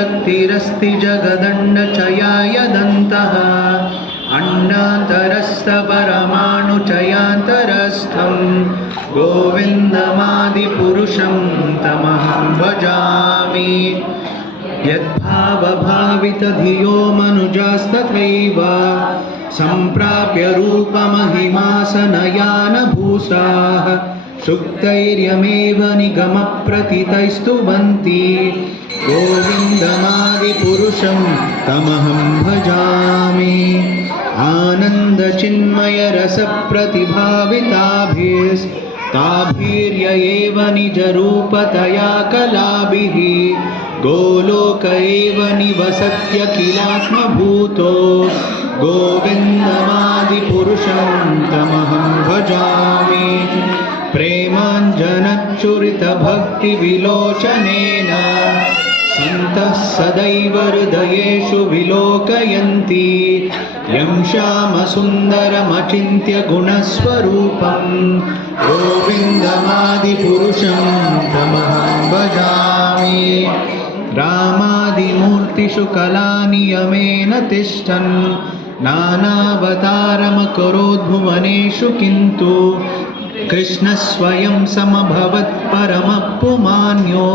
शक्तिरस्ति जगदण्डचयाय दन्तः अण्डान्तरस्थपरमाणुचयान्तरस्थं गोविन्दमादिपुरुषं तमहं भजामि। यद्भावभावितधियो मनुजास्तथैव सम्प्राप्य रूपमहिमासनयानभूषाः शुक्तैर्यमेव निगमप्रथितैस्तुवन्ति गोविन्दमादिपुरुषं तमहं भजामि। आनन्दचिन्मयरसप्रतिभाविताभिस्ताभिर्य एव निजरूपतया कलाभिः गोलोक एव निवसत्यखिलात्मभूतो गोविन्दमादिपुरुषं तमहं भजामि। प्रेमाञ्जनच्चुरितभक्तिविलोचनेन सन्तः सदैव हृदयेषु विलोकयन्ति यं श्यामसुन्दरमचिन्त्य गुणस्वरूपं गोविन्दमादिपुरुषं तमहं भजामि। रामादिमूर्तिषु कलानियमेन तिष्ठन् नानावतारमकरोद्भुवनेषु किन्तु कृष्णस्वयं समभवत् परमपुमान्यो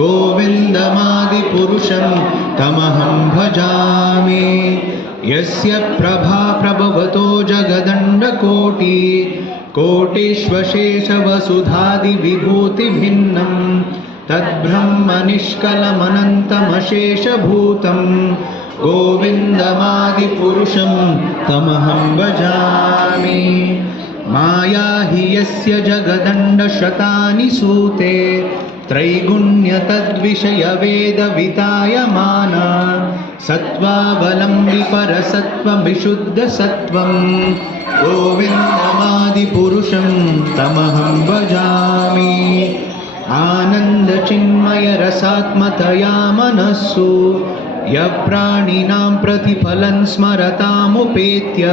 गोविन्दमादिपुरुषं तमहं भजामि। यस्य प्रभा प्रभवतो जगदण्डकोटि कोटिष्वशेषवसुधादिविभूतिभिन्नं तद्ब्रह्मनिष्कलमनन्तमशेषभूतं गोविन्दमादिपुरुषं तमहं भजामि। माया हि यस्य जगदण्डशतानि सूते त्रैगुण्यतद्विषयवेदवितायमाना सत्त्वावलम्बि परसत्त्वविशुद्धसत्त्वं गोविन्दमादिपुरुषं तमहं भजामि। आनन्दचिन्मयरसात्मतया मनस्सु यप्राणिनां प्रतिफलं स्मरतामुपेत्य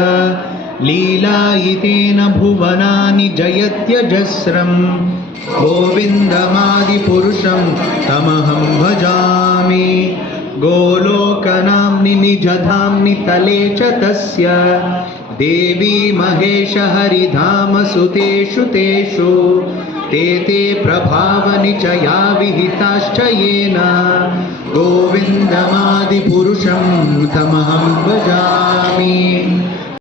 लीलायितेन भुवनानि जयत्यजस्रं गोविन्दमादिपुरुषं तमहं भजामि। गोलोकनाम्नि निजधाम्नि तले च तस्य देवी महेश हरिधामसुतेषु तेषु ते प्रभावनिचया विहिताश्च येन गोविन्दमादिपुरुषं तमहं भजामि।